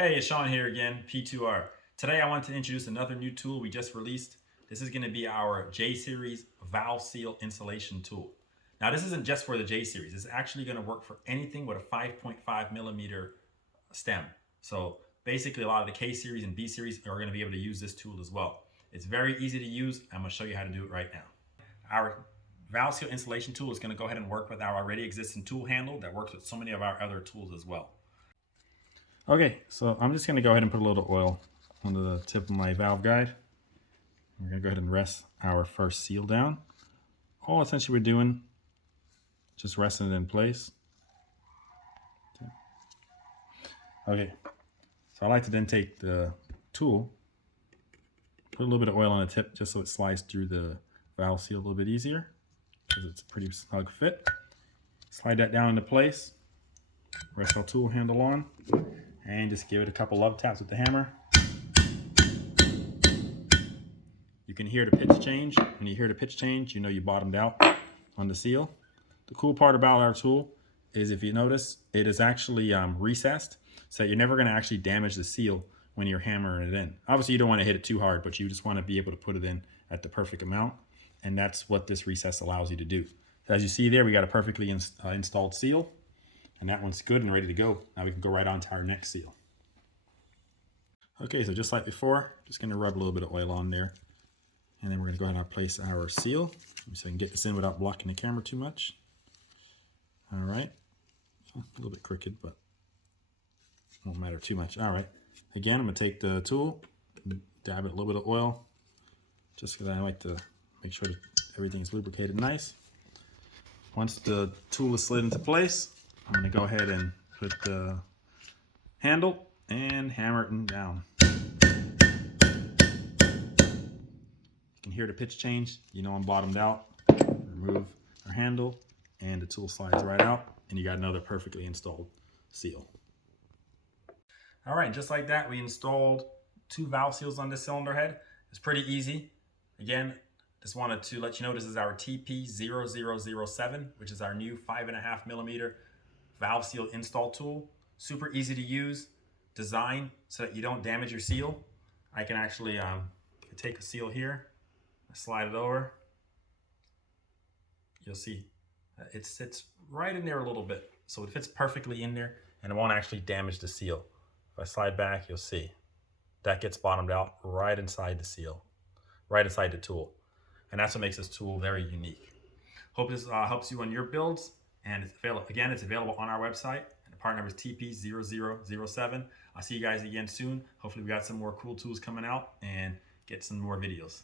Hey, it's Sean here again, P2R. Today I want to introduce another new tool we just released. This is going to be our J-Series valve seal installation tool. Now this isn't just for the J-Series. It's actually going to work for anything with a 5.5 millimeter stem. So basically a lot of the K-Series and B-Series are going to be able to use this tool as well. It's very easy to use. I'm going to show you how to do it right now. Our valve seal installation tool is going to go ahead and work with our already existing tool handle that works with so many of our other tools as well. Okay, so I'm just going to go ahead and put a little oil on the tip of my valve guide. We're going to go ahead and rest our first seal down. All essentially we're doing, just resting it in place. Okay, so I like to then take the tool, put a little bit of oil on the tip just so it slides through the valve seal a little bit easier because it's a pretty snug fit. Slide that down into place, rest our tool handle on, and just give it a couple love taps with the hammer. You can hear the pitch change. When you hear the pitch change, you know you bottomed out on the seal. The cool part about our tool is, if you notice, it is actually recessed, so you're never going to actually damage the seal when you're hammering it in. Obviously you don't want to hit it too hard, but you just want to be able to put it in at the perfect amount, and that's what this recess allows you to do. So as you see there, we got a perfectly installed seal, and that one's good and ready to go. Now we can go right on to our next seal. Okay, so just like before, just going to rub a little bit of oil on there, and then we're going to go ahead and place our seal so I can get this in without blocking the camera too much. All right, a little bit crooked, but won't matter too much. All right, again, I'm going to take the tool, dab it a little bit of oil, just because I like to make sure that everything's lubricated nice. Once the tool is slid into place, I'm going to go ahead and put the handle and hammer it down. You can hear the pitch change. You know I'm bottomed out. Remove our handle, and the tool slides right out, and you got another perfectly installed seal. All right, just like that, we installed 2 valve seals on this cylinder head. It's pretty easy. Again, just wanted to let you know this is our TP0007, which is our new 5.5 millimeter valve seal install tool. Super easy to use, designed so that you don't damage your seal. I can actually take a seal here, slide it over. You'll see it sits right in there a little bit, so it fits perfectly in there and it won't actually damage the seal. If I slide back, you'll see that gets bottomed out right inside the seal, right inside the tool. And that's what makes this tool very unique. Hope this helps you on your builds. And it's available on our website. And the part number is TP0007. I'll see you guys again soon. Hopefully we got some more cool tools coming out and get some more videos.